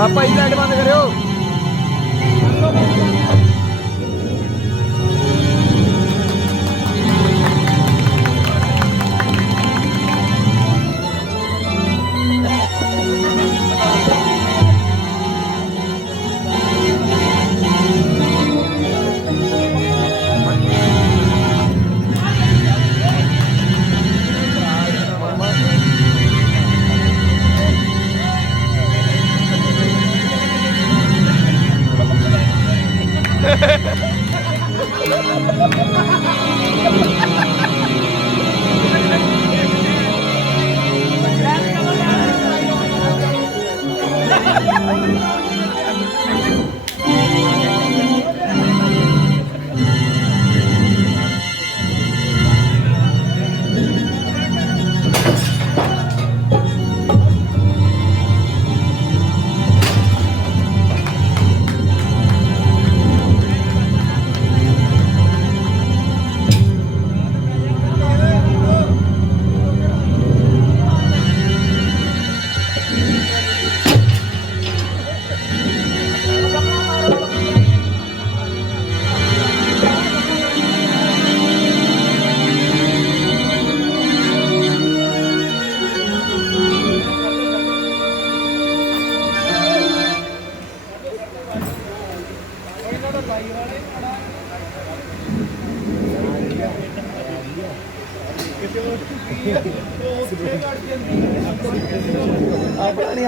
पापा ही लाइट बंद करो।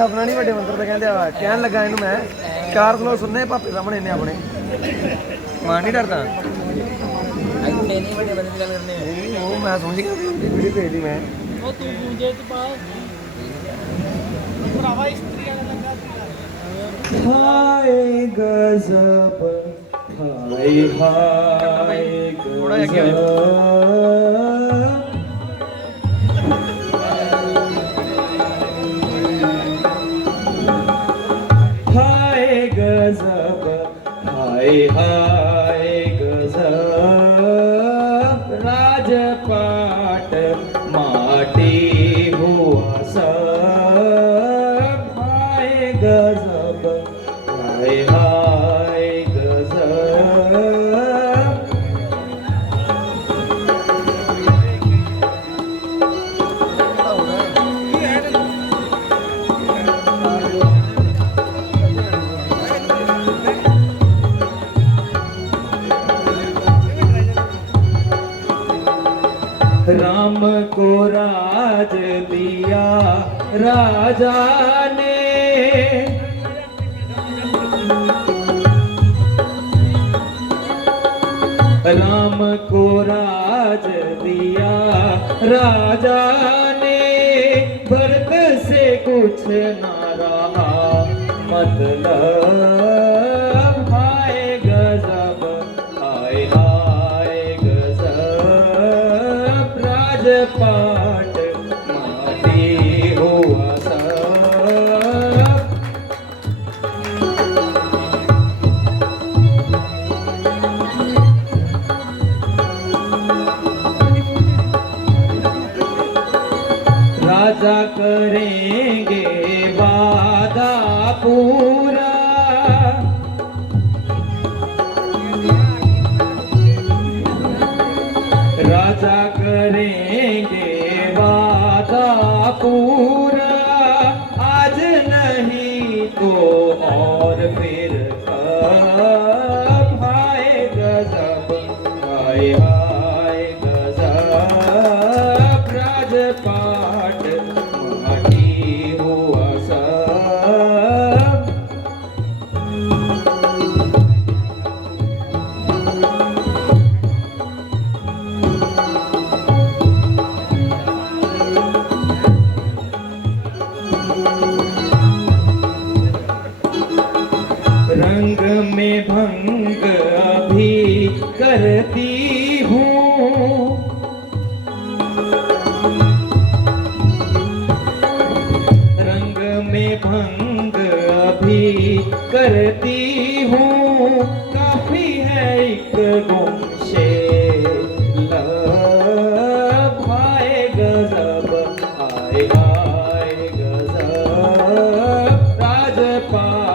अपना नहीं बड़े मंत्र तो कहते कह लगा इन मैं 4 फ्लोर सुनने पापे सामने इन्हें अपने मां नहीं डरता वो मैं समझ गया वीडियो भेज दी मैं हाय गजब हाय हाय गजब गजब हाय हाय गजब राजपाट माटी हुआ सब हाय गजब हाय हाय गजब राम को राज दिया राजा ने राम को राज दिया राजा ने भरत से कुछ ना रहा मतलब हाय गजब हाय हाय गजब राजपाट माटी हुआ सब राजा करेंगे वादा पूरा राजा करेंगे वादा पूरा आज नहीं तो और फिर कब हाय गजब हाय हाय गजब राजपाट माटी हुआ सब रंग में भंग अभी करती हूँ रंग में भंग अभी करती हूँ काफी है एक गुमशे लब हाय गजब हाय हाय गजब राजपाट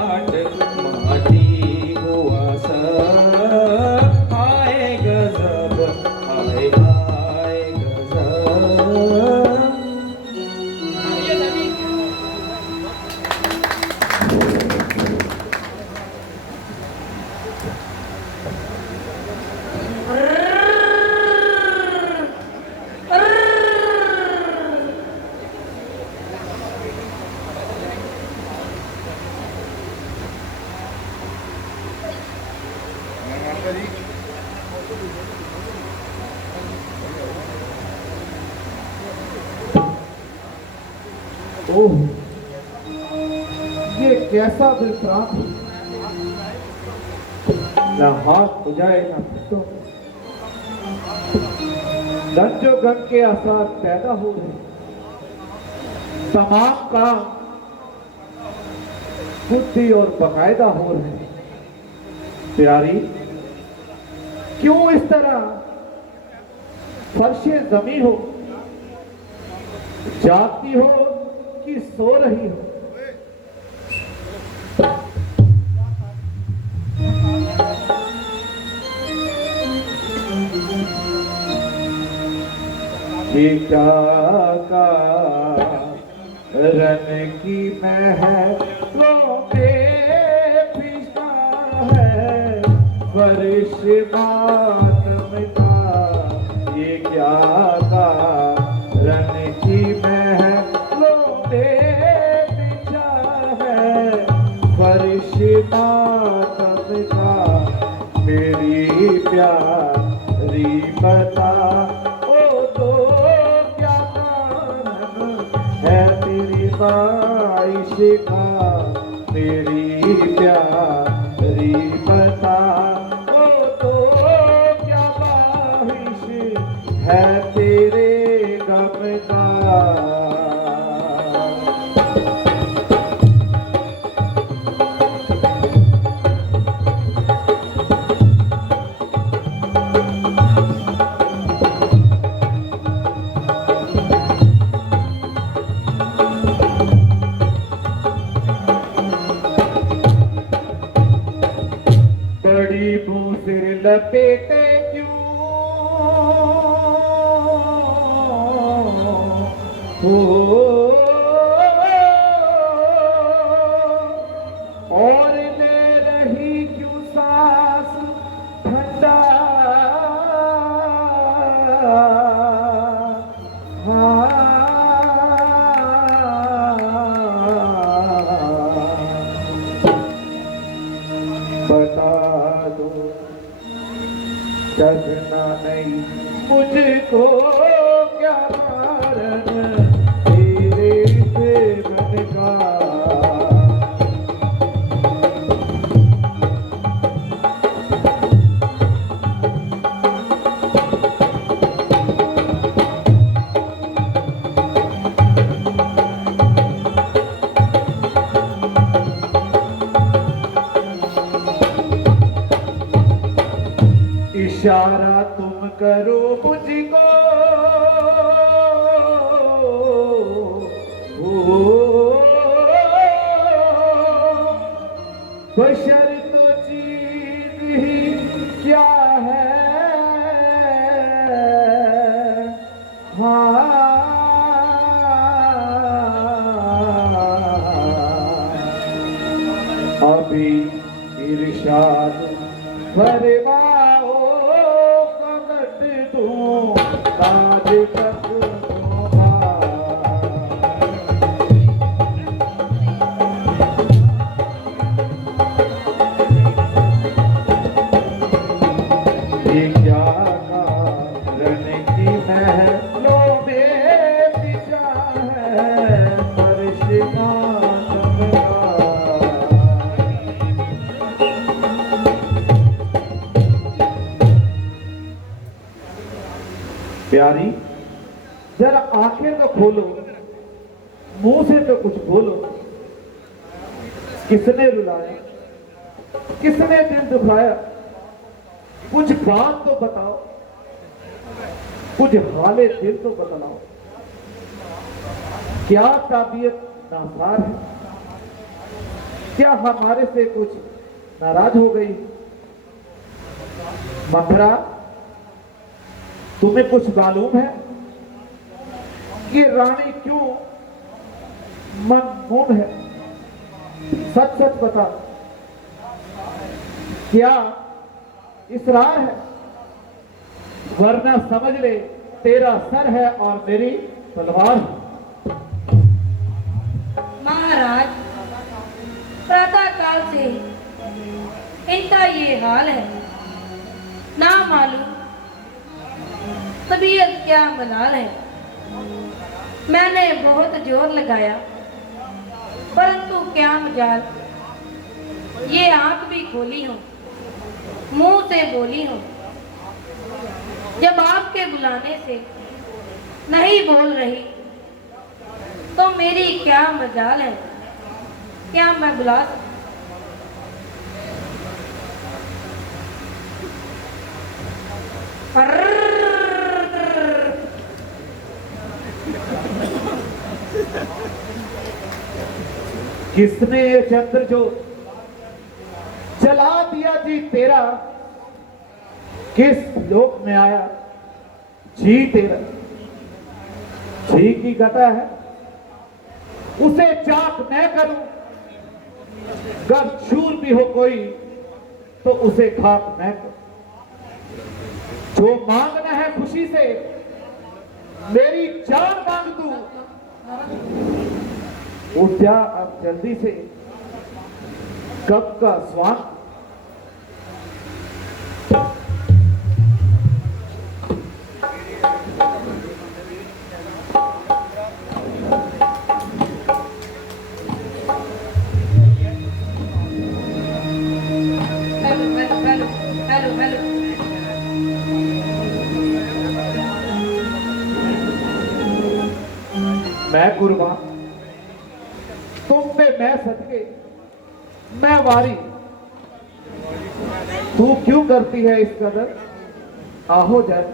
ओह, ये कैसा विश्राम, ना हाथ बुझाए ना पिटो, गंजो गंग के आसार पैदा हो रहे, तमाम काम बुद्धि और बाकायदा हो रहे। प्यारी, क्यों इस तरह फर्शे जमी हो, जागती हो कि सो रही हो? ये क्या रन की महलों में पिसा है फर्श मातम का। ये क्या रन की महलों में पिसा है फर्श मातम का। मेरी प्यारी बता ख्वाहिश का, मेरी प्यारी बता ओ तो क्या ख्वाहिश है तेरे गम का। लपेटे क्यों हो, और ले रही क्यों सांस ठंडा। बता दो जगना नहीं मुझको क्या कारण तेरे से मन का। इशारा तुम करो मुझको, बशर तो चीज ही क्या है। हाँ, अभी इरशाद फरमाओ कमट दूं ताज तक ये क्या कारण की महलों में पिसा है फर्श मातम का। प्यारी, जरा आंखें तो खोलो, मुंह से तो कुछ बोलो। किसने रुलाया, किसने दिल दुखाया, कुछ बात तो बताओ, कुछ हाले दिल तो बतलाओ। क्या तबीयत नासार है, क्या हमारे से कुछ नाराज हो गई? मथुरा, तुम्हें कुछ मालूम है कि रानी क्यों मनमोह है? सच सच बता, क्या इसरार है? वरना समझ ले तेरा सर है और मेरी तलवार। महाराज, प्रातः काल से इनका ये हाल है, ना मालूम तबीयत क्या बलाल है। मैंने बहुत जोर लगाया परंतु क्या मजाल, ये आंख भी खोली हूँ, मुंह से बोली हूँ, जब आपके बुलाने से नहीं बोल रही तो मेरी क्या मजाल है, क्या मैं बुला सकती? किसने ये चंद्र जो जला दिया जी तेरा, किस लोक में आया जी तेरा? जी की घटा है, उसे चाक मैं करूं, गर चूर भी हो कोई तो उसे खाक मैं करूं। जो मांगना है खुशी से मेरी जान मांग तू, उठ जा अब जल्दी से, कब का स्वान। हेलो हेलो हेलो, मैं कुर्बान, तुम पे मैं सदके, मैं वारी, तू क्यों करती है इस कदर? आहो जाए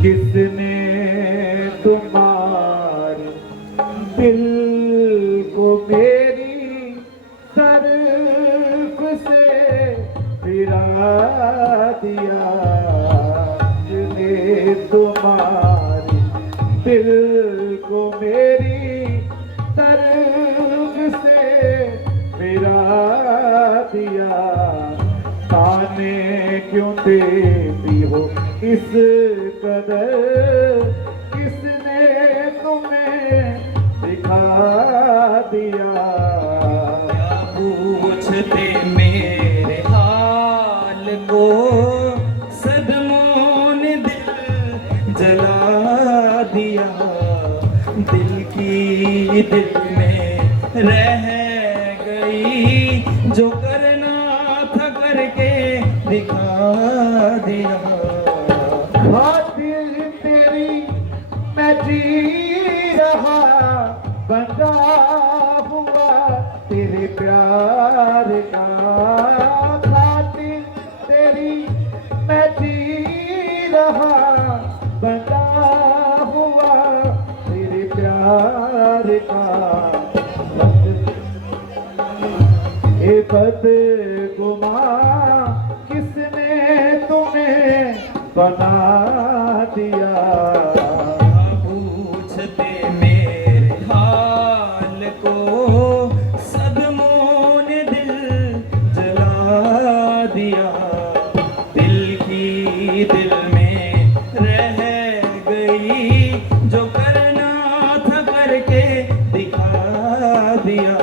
किसने तुम्हारे दिल को मेरी तरफ से फिरा दिया? किसने तुम्हारे दिल को मेरी तरफ से फिरा दिया? ताने क्यों देती हो इस कदर, किसने तुम्हें दिखा दिया? क्या पूछते मेरे हाल को, सदमों ने दिल जला दिया। दिल की दिल में रह गई, जो करना था करके दिखा दिया। खातिर तेरी मैं जी रहा, बंदा हुआ तेरे प्यार का। खातिर तेरी मैं जी रहा, बंदा हुआ तेरे प्यार का। ए बदगुमा किसने तुम्हें बना दिया? पूछते मेरे हाल को, सदमों ने दिल जला दिया। दिल की दिल में रह गई, जो करना था करके दिखा दिया।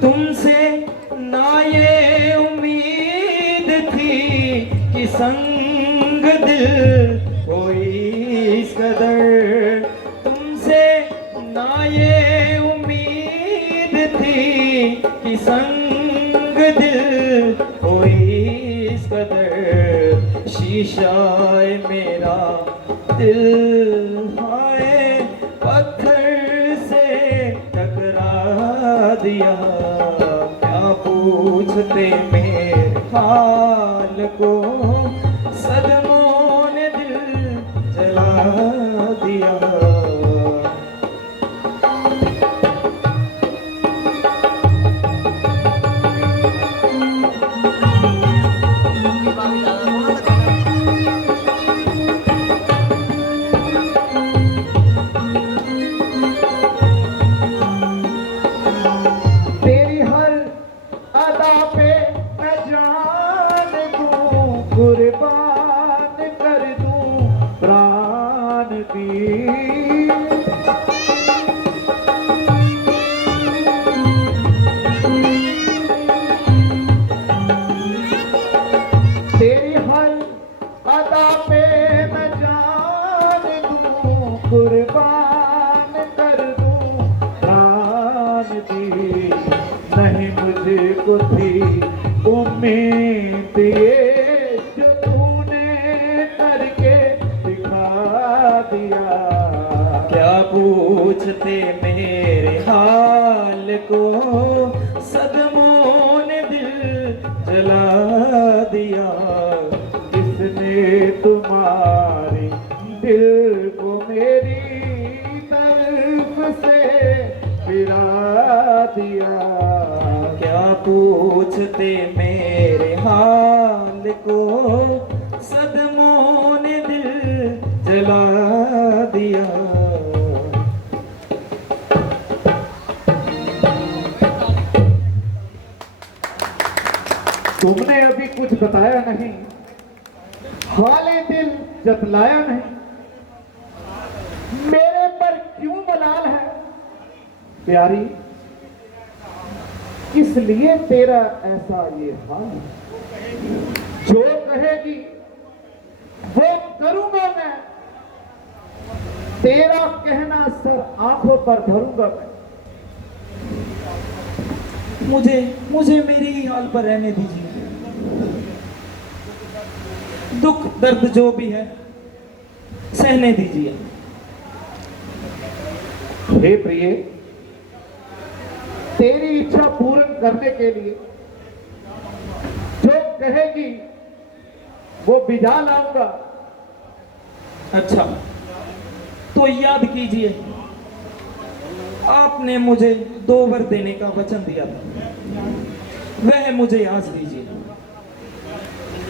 तुमसे ना ये उम्मीद थी कि संग दिल कोई इस कदर। तुमसे ना ये उम्मीद थी कि संग दिल कोई इस कदर। शीशाए मेरा दिल हाय पत्थर से टकरा दिया। क्या पूछते मेरे हाल को, सदमों ने दिल जला दिया। की। तेरी हर अदा पे मैं जान दूं, कुर्बान कर दूं प्राण की। नहीं मुझको थी उम्मीद ये जो तूने करके दिखा दिया। क्या पूछते मेरे हाल को, सदमों ने दिल जला दिया। जिसने तुम्हारी दिल को मेरी तरफ से फिरा दिया। क्या पूछते मेरे हाल को, सदमों ने दिल जला दिया। तुमने अभी कुछ बताया नहीं, हाले दिल जतलाया नहीं। मेरे पर क्यों मलाल है प्यारी, किस लिए तेरा ऐसा ये हाल है। जो कहेगी वो करूंगा मैं, तेरा कहना सर आंखों पर धरूंगा मैं। मुझे मेरी ही हाल पर रहने दीजिए। दुख दर्द जो भी है सहने दीजिए। हे प्रिय, तेरी इच्छा पूर्ण करने के लिए जो कहेगी वो बिजा लाऊंगा। अच्छा तो याद कीजिए, आपने मुझे 2 वर देने का वचन दिया था, वह मुझे आज दीजिए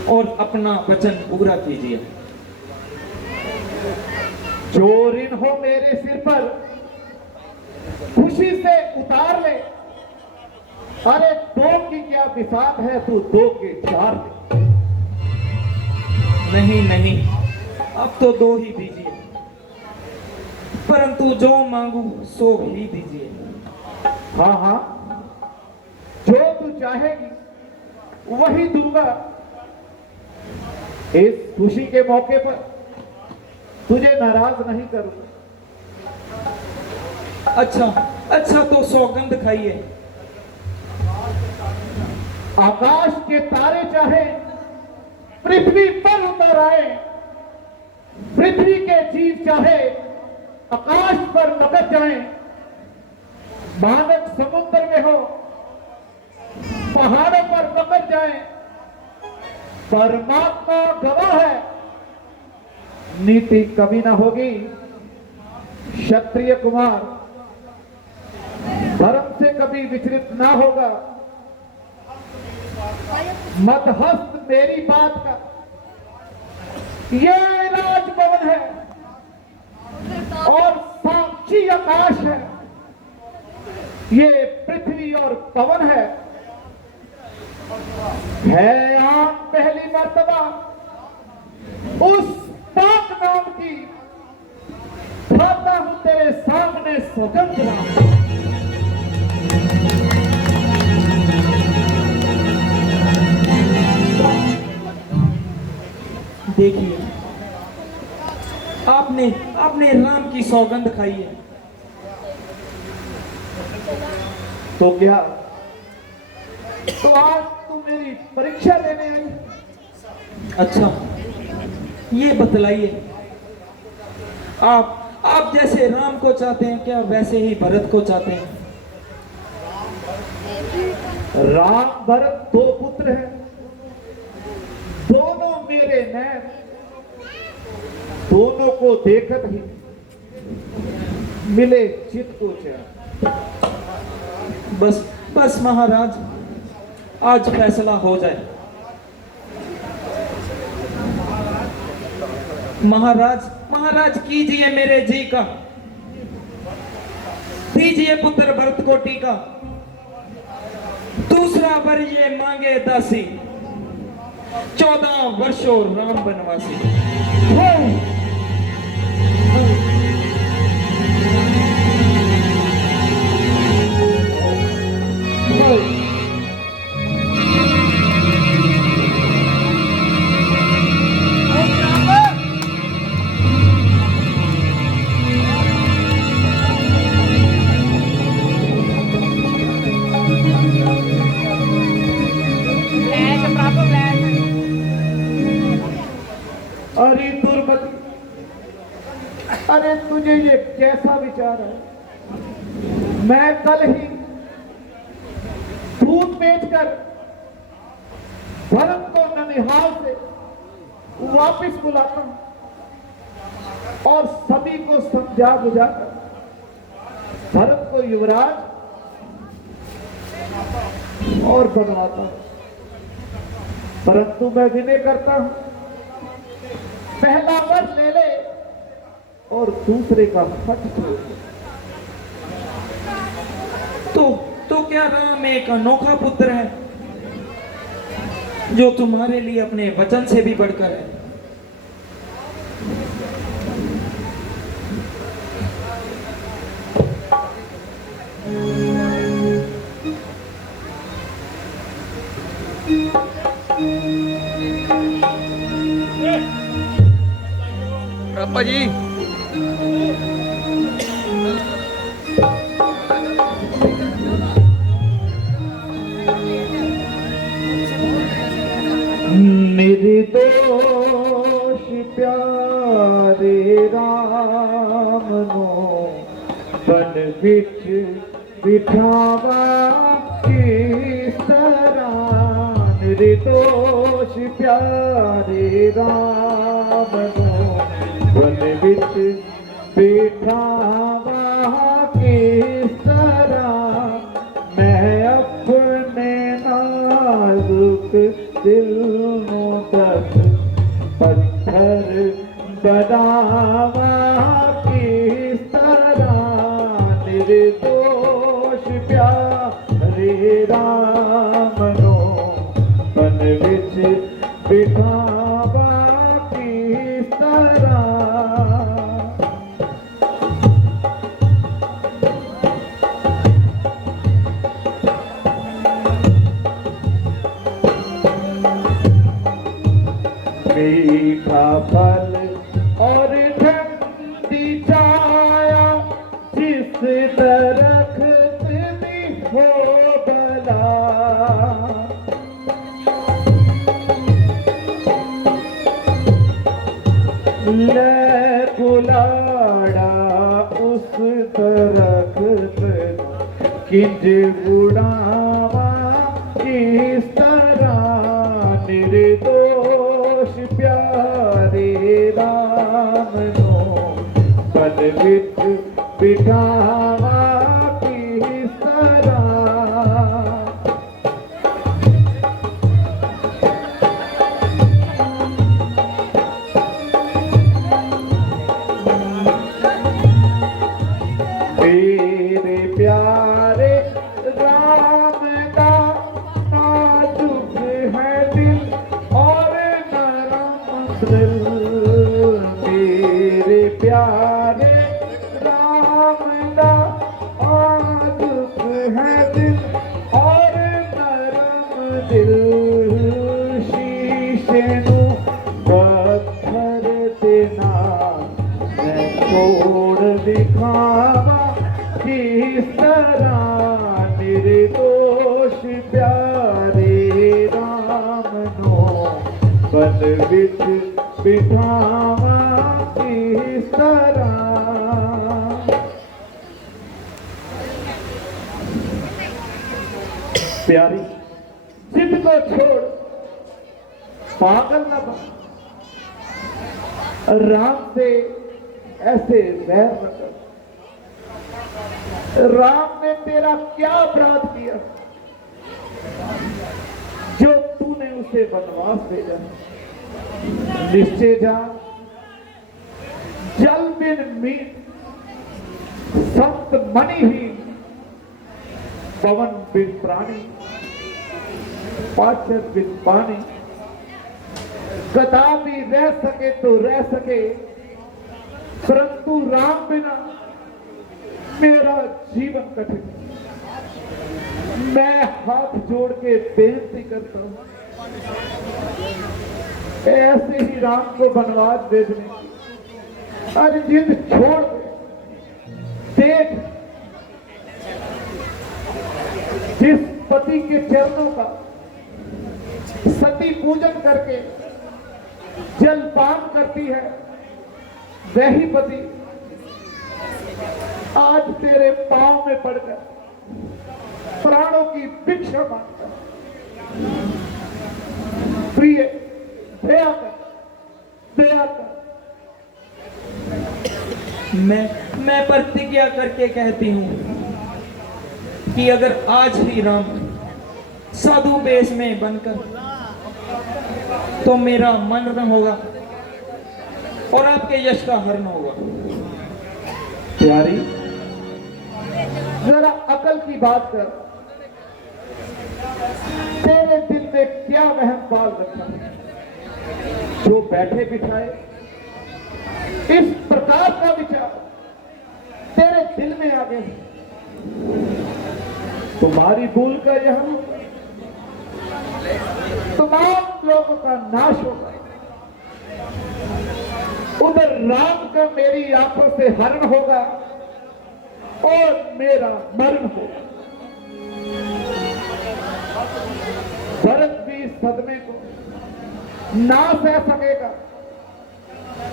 और अपना वचन पूरा कीजिए। जो ऋण हो मेरे सिर पर खुशी से उतार ले। अरे 2 की क्या बिसात है, तू 2 के 4 ले। नहीं, अब तो 2 ही दीजिए, परंतु जो मांगू सो ही दीजिए। हाँ, जो तू चाहेगी वही दूंगा। इस खुशी के मौके पर तुझे नाराज नहीं करूंगा। अच्छा तो सौगंध खाइए। आकाश के तारे चाहे पृथ्वी पर उतर आए, पृथ्वी के जीव चाहे आकाश पर लपट जाए। मानव समुद्र में हो, पहाड़ों पर लपट जाए, परमात्मा गवाह है, नीति कभी ना होगी। क्षत्रिय कुमार धर्म से कभी विचलित ना होगा। मदहस्त मेरी बात का, ये राजभवन है और साक्षी आकाश है, ये पृथ्वी और पवन है। आम पहली मर्तबा उस पाक नाम की खाता हूं तेरे सामने सौगंध नाम। देखिए, आपने राम की सौगंध खाई है। तो क्या तो आज तुम मेरी परीक्षा लेने आई? अच्छा ये बतलाइए, आप जैसे राम को चाहते हैं क्या वैसे ही भरत को चाहते हैं? राम भरत 2 पुत्र हैं, दोनों मेरे नैन, दोनों को देखत ही मिले चित्त को चैन। बस महाराज, आज फैसला हो जाए। महाराज कीजिए मेरे जी का, दीजिए पुत्र भरत को टीका। दूसरा वर ये मांगे दासी, 14 वर्षों राम बनवासी। हो श्रीमती, अरे तुझे ये कैसा विचार है? मैं कल ही दूध बेचकर भरत को ननिहाल से वापिस बुलाता हूं और सभी को समझा बुझाकर भरत को युवराज और बनवाता हूं। परंतु मैं विनय करता हूं, पहला वर ले ले और दूसरे का हट छोड़। तो क्या राम एक अनोखा पुत्र है जो तुम्हारे लिए अपने वचन से भी बढ़कर है? पापा जी निर्दोष प्यारे राम नो बन बिच बिठावा किस तरह। निर्दोष प्यारे राम नो बन बिच बिठावा किस तरह। मैं अपने नाजुक दिल नो दस पत्थर बनावा किस तरह। निर्दोष प्यारे राम नो बन बिच बिठावा किस तरह। मीठा फल और ठंडी छाया जिस दरख्त में हो भला। ले बुलाड़ा उस दरख्त किंज बुढ़ावा किस तरह। निर्दोष प्यारे राम नो बन बिच बिठावा किस तरह। तेरे प्यारे राम का नाजुक है दिल और नरम दिल। तेरे प्यारे राम का नाजुक है दिल और नरम दिल। शीशे नू पत्थर देना मैं छोड़ दिखावा किस तरह। निर्दोष प्यारे राम नो बन बिच बिठावा किस तरह। प्यारी जिद को छोड़ पागल न बन। राम से ऐसे वैर न कर। राम ने तेरा क्या अपराध किया जो तूने उसे वनवास भेजा? निश्चय जान जल बिन मीट सप्त मणि ही पवन बिन प्राणी पाचन बिन पानी। कदापि रह सके तो रह सके परंतु राम बिना मेरा जीवन कठिन। मैं हाथ जोड़ के बेनती करता हूं ऐसे ही राम को वनवास भेजने की। अरे जिद छोड़ दे। देख जिस पति के चरणों का सती पूजन करके जलपान करती है वही पति आज तेरे पांव में पड़कर प्राणों की भिक्षा मांगता है। प्रिय, दया कर, दया कर। मैं प्रतिज्ञा करके कहती हूँ कि अगर आज ही राम साधु वेश में बनकर तो मेरा मनन होगा और आपके यश का हरण होगा। प्यारी, जरा अकल की बात कर। तेरे दिल में क्या वहम पाल रखा है जो बैठे बिठाए इस प्रकार का विचार तेरे दिल में आ गया? तुम्हारी भूल का यह तमाम लोगों का नाश होगा। उधर राम का मेरी आंखों से हरण होगा और मेरा मरण होगा। भरत भी इस सदमे को ना सह सकेगा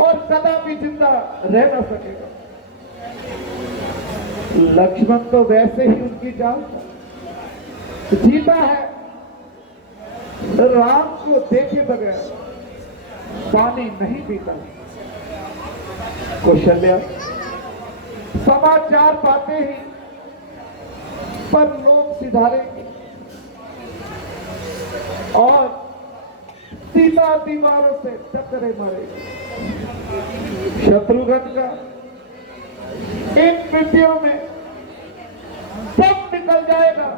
और कदापि जिंदा रह न सकेगा। लक्ष्मण तो वैसे ही उनकी जान जीता है। राम को देखे बगैर पानी नहीं पीता। कौशल्या समाचार पाते ही पर लोग सिधारेंगे और सीता दीवारों से टकरे मारेगा। शत्रुघ्न का इन विद्यों में सब निकल जाएगा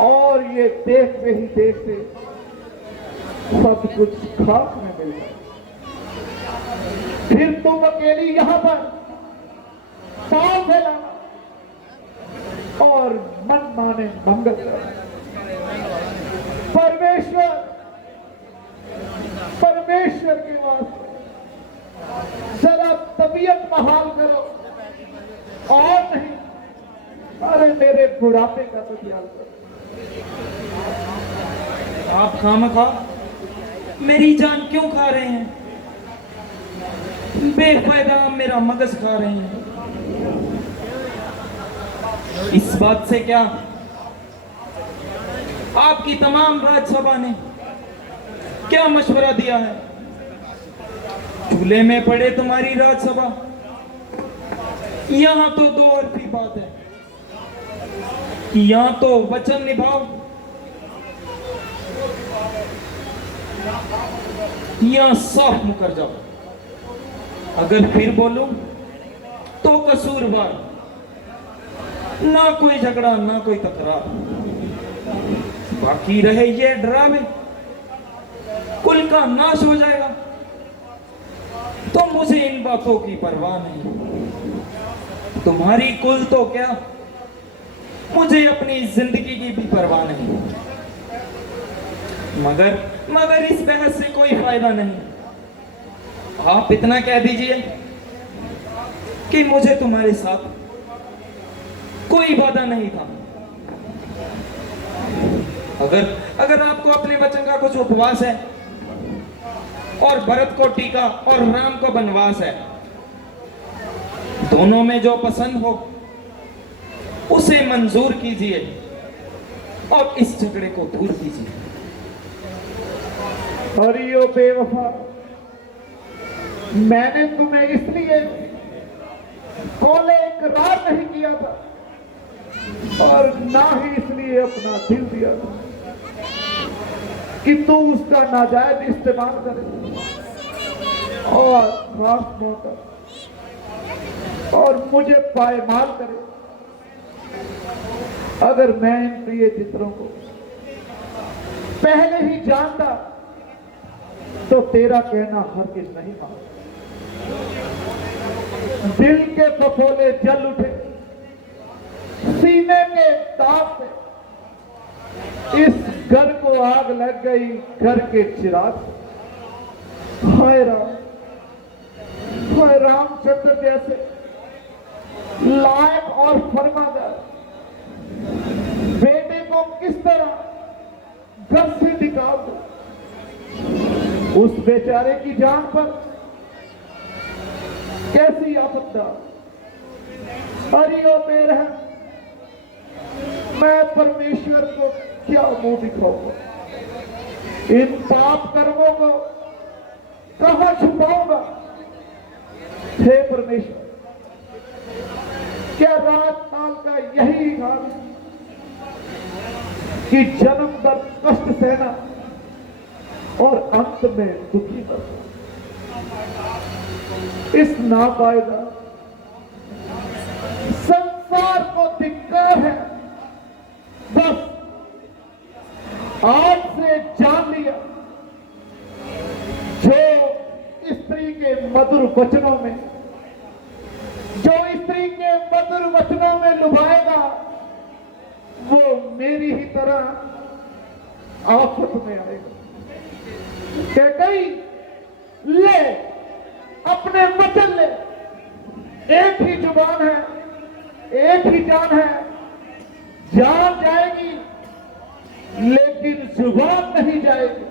और ये देखते ही देखते सब कुछ खाक में मिल जाएगा। फिर तुम अकेली यहां पर पांव फैलाना और मन माने मंगल करना। परमेश्वर के वास्ते जरा तबीयत बहाल करो और नहीं, अरे मेरे बुढ़ापे का तो ख्याल करो। आप खामखा मेरी जान क्यों खा रहे हैं? बेफायदा मेरा मगज खा रहे हैं। इस बात से क्या आपकी तमाम राज्यसभा ने क्या मशवरा दिया है? चूल्हे में पड़े तुम्हारी राज्यसभा। यहां तो दो और भी बात है, यहां तो वचन निभाओ या साफ मुकर जाओ। अगर फिर बोलूं तो कसूरवार, ना कोई झगड़ा ना कोई तकरार। बाकी रहे ये डरावे, कुल का नाश हो जाएगा तो मुझे इन बातों की परवाह नहीं। तुम्हारी कुल तो क्या, मुझे अपनी जिंदगी की भी परवाह नहीं। मगर इस बहस से कोई फायदा नहीं। आप इतना कह दीजिए कि मुझे तुम्हारे साथ कोई वादा नहीं था। अगर आपको अपने वचन का कुछ उपवास है और भरत को टीका और राम को वनवास है, दोनों में जो पसंद हो उसे मंजूर कीजिए और इस झगड़े को दूर कीजिए। हरियो बेवफा, मैंने तुम्हें इसलिए कोले इकरार नहीं किया था और ना ही इसलिए अपना दिल दिया था कि तू उसका नाजायज इस्तेमाल करे और खास मौका और मुझे पायमाल करे। अगर मैं इन प्रिय चित्रों को पहले ही जानता तो तेरा कहना हरगिज़ नहीं माना। दिल के फफोले जल उठे, सीने के ताप से इस घर को आग लग गई, घर के चिराग से। हाय रामचंद्र जैसे लायक और फरमादार बेटे को किस तरह घर से निकाल दो। उस बेचारे की जान पर कैसी आपदा, हरियो बेरहम, मैं परमेश्वर को क्या मुंह दिखाऊंगा? इन पाप कर्मों को कहां छुपाऊंगा? हे परमेश्वर, क्या रात काल का यही हाल है कि जन्म पर कष्ट सहना और अंत में दुखी करना? इस नापायदा संसार को धिक्कार है। बस आज से जान लिया, जो स्त्री के मधुर वचनों में, जो स्त्री के मधुर वचनों में लुभाएगा, वो मेरी ही तरह आफत में आएगा। क्या कही ले अपने वचन ले, एक ही जुबान है, एक ही जान है, जान जाएगी लेकिन जुबान नहीं जाएगी।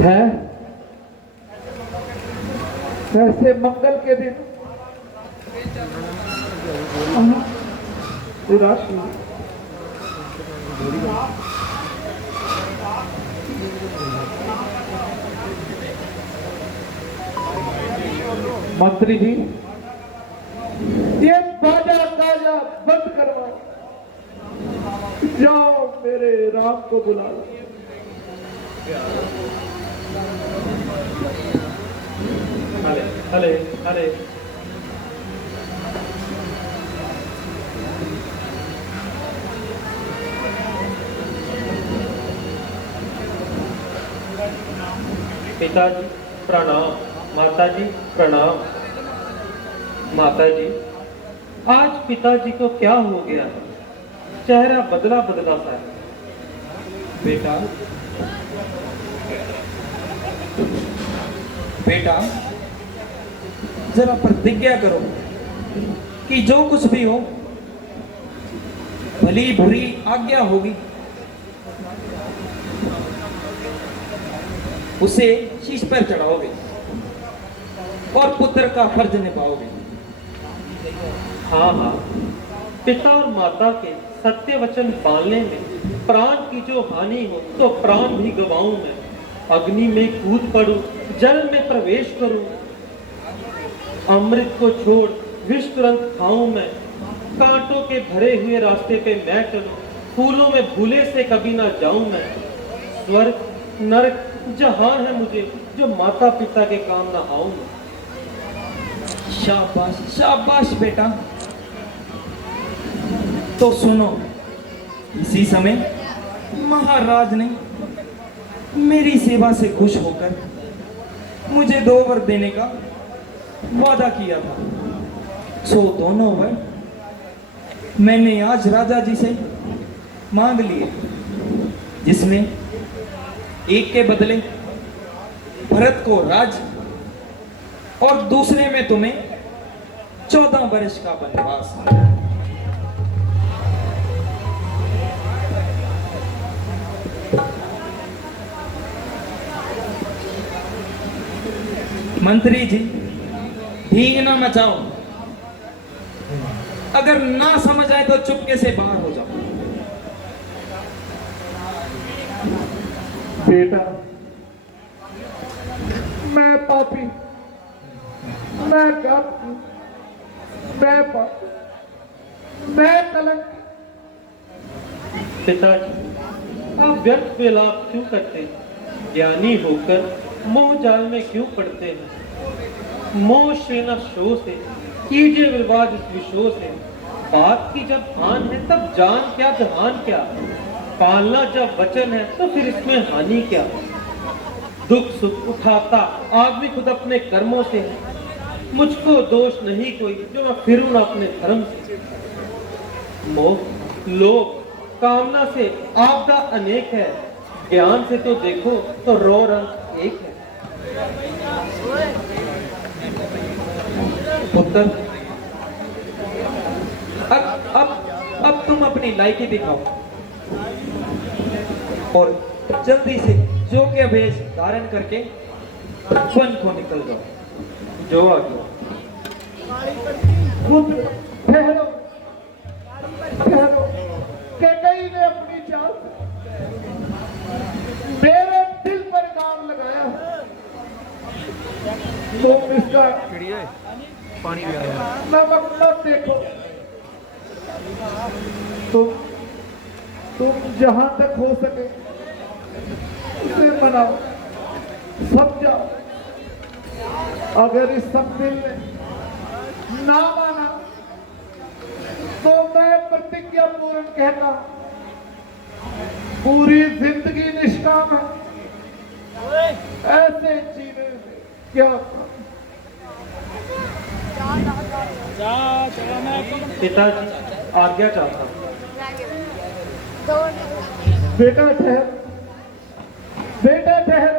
है वैसे मंगल के दिन राशि मंत्री जी, ये बाजा गाजा बंद करवाओ, जाओ मेरे राम को बुला लो। हले हले पिताजी प्रणाम, माताजी प्रणाम। माताजी, आज पिताजी को क्या हो गया? चेहरा बदला बदला सा है। बेटा, बेटा, जरा प्रतिज्ञा करो कि जो कुछ भी हो, भली बुरी आज्ञा होगी, उसे शीश पर चढ़ाओगे और पुत्र का फर्ज निभाओगे। हाँ हाँ, पिता और माता के सत्य वचन पालने में प्राण की जो हानि हो तो प्राण भी गवाऊं मैं। अग्नि में कूद पड़ूं, जल में प्रवेश करूं, अमृत को छोड़ विष तुरंत खाऊं मैं। कांटों के भरे हुए रास्ते पे मैं चलूं, फूलों में भूले से कभी ना जाऊं मैं। स्वर्ग नरक जहां है मुझे, जो माता पिता के काम ना आऊं। शाबाश शाबाश बेटा। तो सुनो, इसी समय महाराज ने मेरी सेवा से खुश होकर मुझे 2 वर देने का वादा किया था। सो दोनों वर मैंने आज राजा जी से मांग लिए, जिसमें एक के बदले भरत को राज और दूसरे में तुम्हें 14 वर्ष का वनवास। मंत्री जी, भीग ना मचाओ, अगर ना समझ आए तो चुपके से बाहर हो जाओ। बेटा, मैं पापी, मैं पापी, मैं पापी, मैं कलंक। पिताजी, आप व्यर्थ विलाप क्यों करते हैं? ज्ञानी होकर मोह जाल में क्यों पड़ते हैं? मोह श्रेणा शो से कीजिए विवाद इस विषो से। बात की जब हान है तब जान क्या जहान क्या, पालना जब वचन है तो फिर इसमें हानि क्या। दुख सुख उठाता आदमी खुद अपने कर्मों से है। मुझको दोष नहीं कोई जो मैं फिरूं ना अपने धर्म से। मोह लोभ कामना से आपदा अनेक है, ज्ञान से तो देखो तो रो रंग एक है। पुत्र, अब तुम अपनी लायकी दिखाओ और जल्दी से योग्य भेष धारण करके वन को निकल जाओ। जो आ गया। पुत्र ठहरो, ठहरो। कैकेयी ने अपनी चाल मेरे दिल पर काम लगाया। तुम इसका पानी भी आया। नमक मत देखो। तुम जहां तक हो सके उसे मनाओ, समझाओ। अगर इस संदिल ने ना माना तो मैं प्रतिज्ञा पूर्ण कहता हूं, पूरी जिंदगी निष्काम है। ऐसे जीने में क्या पिताजी आज्ञा चाहता हूं। बेटा ठहर, बेटा ठहर।